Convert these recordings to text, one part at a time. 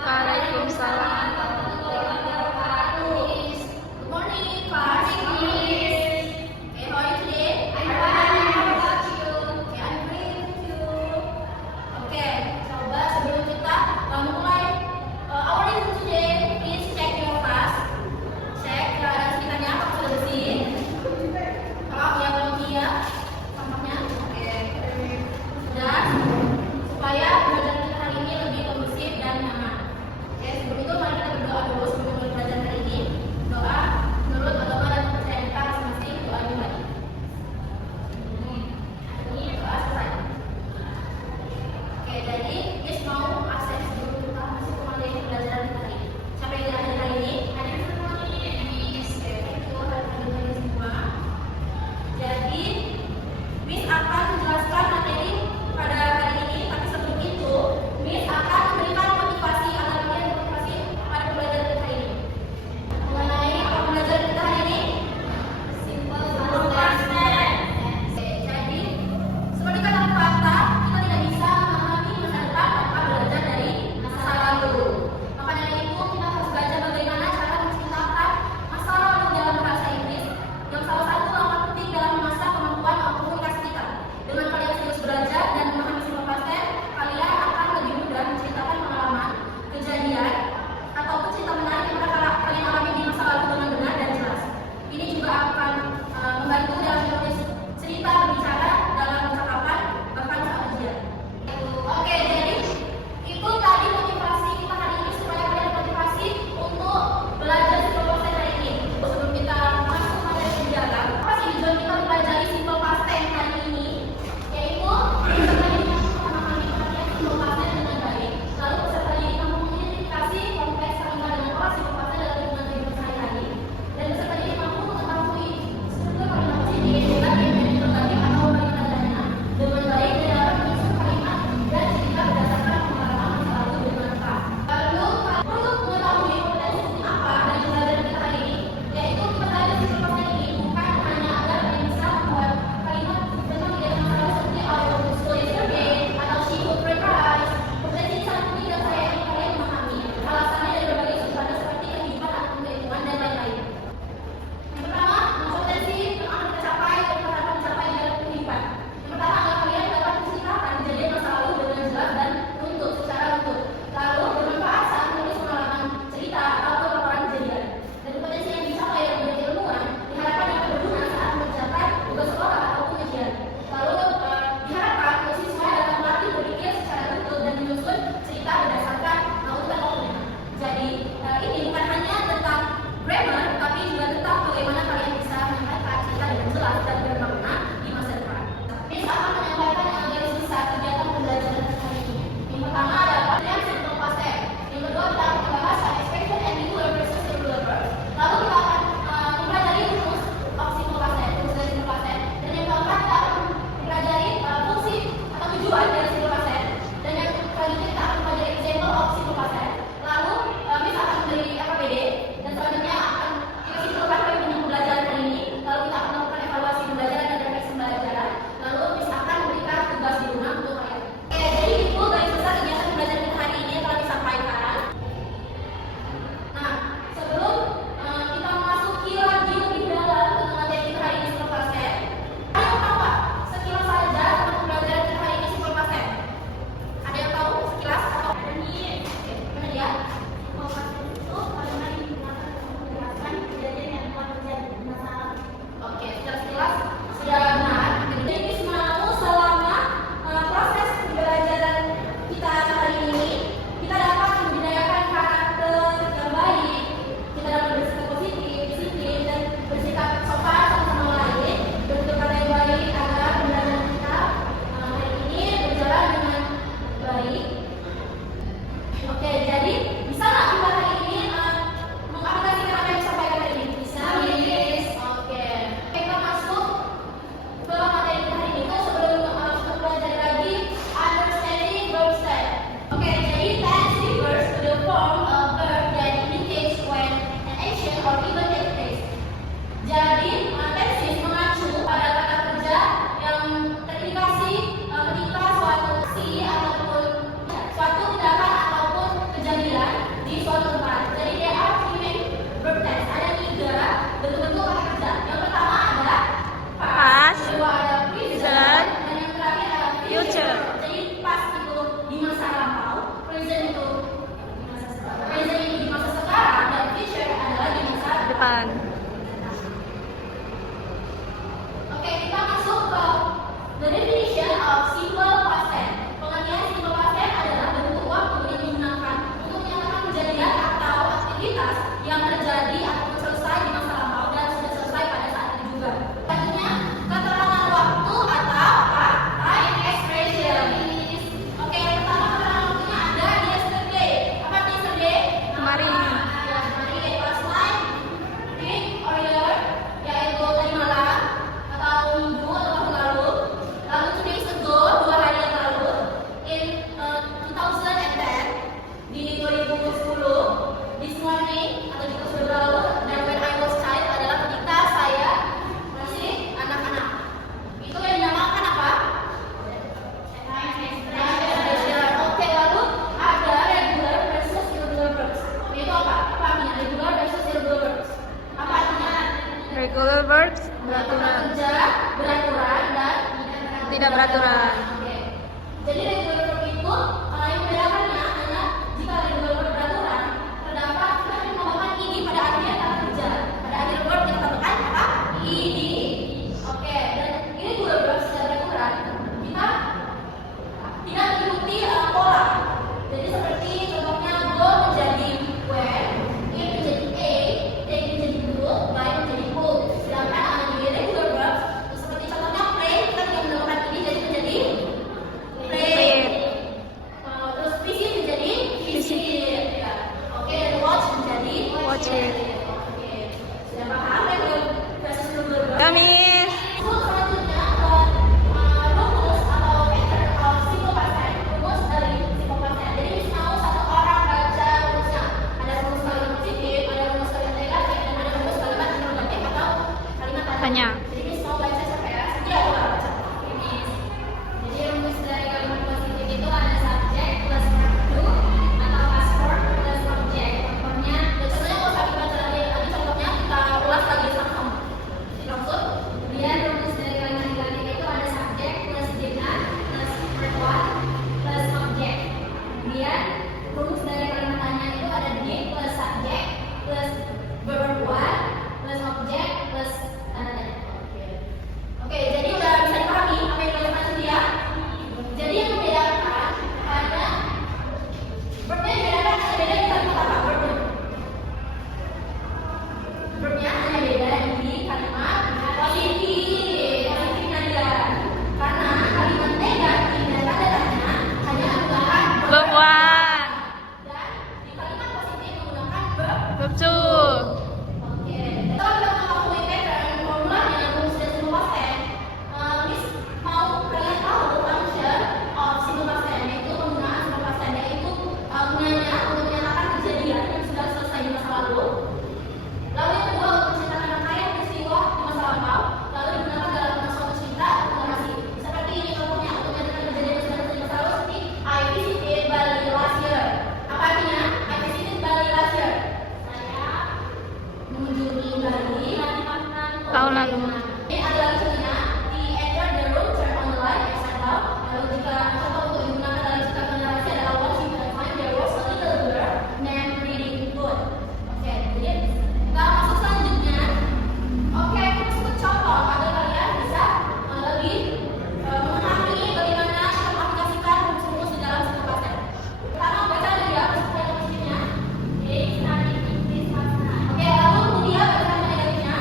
Waalaikumsalam. Good morning, class. Okay, how are you today? I'm fine. How about you? Okay, I'm great too. Okay, coba sebelum kita mulai our lesson today, please check your class. Cek keadaan sekitarnya apakah sudah bersih. Kalau ya belum iya, sampahnya. Oke. Dan supaya belajar kita hari ini lebih kondusif dan nyaman. Oke, sebelum itu aktivitas yang terjadi atau selesai di masa lampau dan sudah selesai pada saat itu juga. Selanjutnya, keterangan waktu atau apa? Time expression. Oke, yang pertama keterangan waktunya ada yesterday. Apa arti yesterday? Kemarin. Ya, kemarin yaitu last night, week, or year, yaitu tadi malam atau minggu atau waktu lalu. Lalu today is ago, 2 hari yang lalu. In 2010, di 2010, this morning atau juga sudah berlalu. Dan when I was child adalah ketika saya masih anak-anak. Itu yang dinamakan apa? Time expression. Oke, lalu ada regular versus irregular verbs. Itu apa? Apa artinya regular versus irregular verbs? Apa artinya? Regular verbs beraturan, Kerja, beraturan, dan tidak beraturan. Oke. Jadi regular verb itu yang membedakannya adalah jika regular verb beraturan terdapat kita harus menambahkan id pada akhir kata kerja. Pada akhir verb kita tambahkan apa? Id. Oke. Dan irregular verb secara beraturan kita tidak mengikuti pola. Jadi seperti contohnya go menjadi went, it menjadi ate, take menjadi do, buy menjadi hold. Sedangkan di irregular verb seperti contohnya play kita tidak menggunakan ini jadi menjadi play. Terus visit menjadi visit. Ya. Oke, dan watch menjadi Watch it. Oke. Sudah paham regular versus irregular verb? Gamis. Selanjutnya rumus atau pattern of simple past tense. Rumus dari simple past tense. Jadi Miss mau satu orang baca rumusnya. Ada rumus kalimat positif, ada rumus kalimat negatif, dan ada rumus kalimat interrogatif atau kalimat Tanya. Jadi Miss mau baca siapa ya? Sedia aku baca. Oke, Miss. Jadi rumus dari kalimat positif itu ada subject plus verb to atau past form plus object. Contohnya, contohnya kalau saya baca lagi contohnya kita ulas lagi sama-sama. Dimaksud, kemudian rumus dari kalimat negatif itu ada subject plus didn't plus verb one plus object. Kemudian rumus dari kalimat tanya itu ada did plus subject plus verb one plus object plus tanda tanya. Oke, jadi udah bisa dipahami apa yang kalian maksud ya? Jadi yang membedakan hanya verbnya dibedakan hanya beda di kalimat apa? Verbnya. Verbnya hanya beda di kalimat positif. Positif Nadia. Karena kalimat negatif dan tanda tanya hanya menggunakan Verb one. dan di kalimat positif menggunakan verb. Verb two. Oke. Kalau kita mau ngomongin pattern formulanya rumus dan simple past tense, Miss mau kalian tahu function of simple past tense yaitu penggunaan simple past tense yaitu gunanya untuk menyatakan kejadian yang sudah selesai di masa lalu. Lalu yang kedua untuk menceritakan rangkaian peristiwa di masa lampau, lalu digunakan dalam suatu cerita atau narasi. Seperti ini contohnya untuk menyatakan kejadian yang sudah selesai di masa lalu seperti I visited Bali last year. Apa artinya? I visited Bali last year. Saya mengunjungi Bali Tahun lalu. Ini ada lagi contohnya di enter the room, turn on the light, etc. Lalu jika contoh untuk digunakan dalam cerita atau narasi adalah watching the time there was a little girl named reading book. Oke, jadi kita masuk selanjutnya. Oke, aku sebut contoh agar kalian bisa lebih memahami bagaimana kita mengaplikasikan rumus-rumus di dalam simple past tense. Pertama, baca dulu ya kalimat positifnya. Oke, lalu kemudian baca kalimat negatifnya.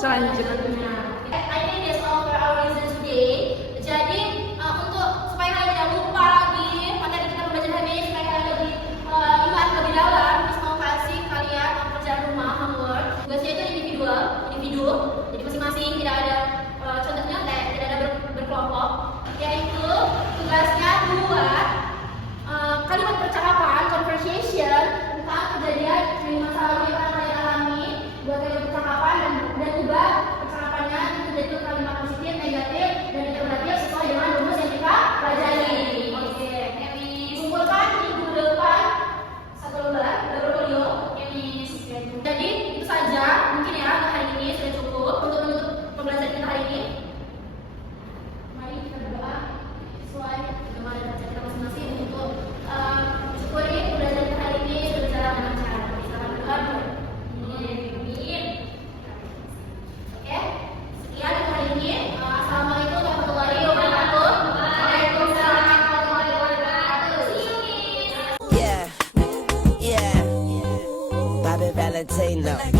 selanjutnya. I think that's all for our lesson today. Jadi untuk supaya kalian tidak lupa lagi materi kita pembelajaran hari ini, supaya kalian lebih ingat lebih dalam, terus mau kasih kalian pekerjaan rumah homework. Tugasnya itu individu. Jadi masing-masing tidak ada contohnya tidak ada berkelompok. Yaitu tugasnya buat kalimat percakapan conversation tentang kejadian di masa lalu yang pernah kalian alami. Buat kalimat percakapan dan ubah percakapannya itu jadi kalimat positif, negatif, dan interrogatif sesuai dengan rumus yang kita pelajari. Oke, kumpulkan minggu depan satu lembar portfolio. Jadi itu saja mungkin ya untuk hari ini sudah cukup untuk menutup pembelajaran kita hari ini. Mari kita berdoa sesuai dengan baca kita masing-masing untuk syukuri pembelajaran kita hari ini sudah berjalan dengan lancar. Selamat berdoa. Amin. Oke, sekian untuk hari ini. Assalamualaikum warahmatullahi wabarakatuh. Waalaikumsalam warahmatullahi wabarakatuh. See you guys. Yeah, Bobby Valentino.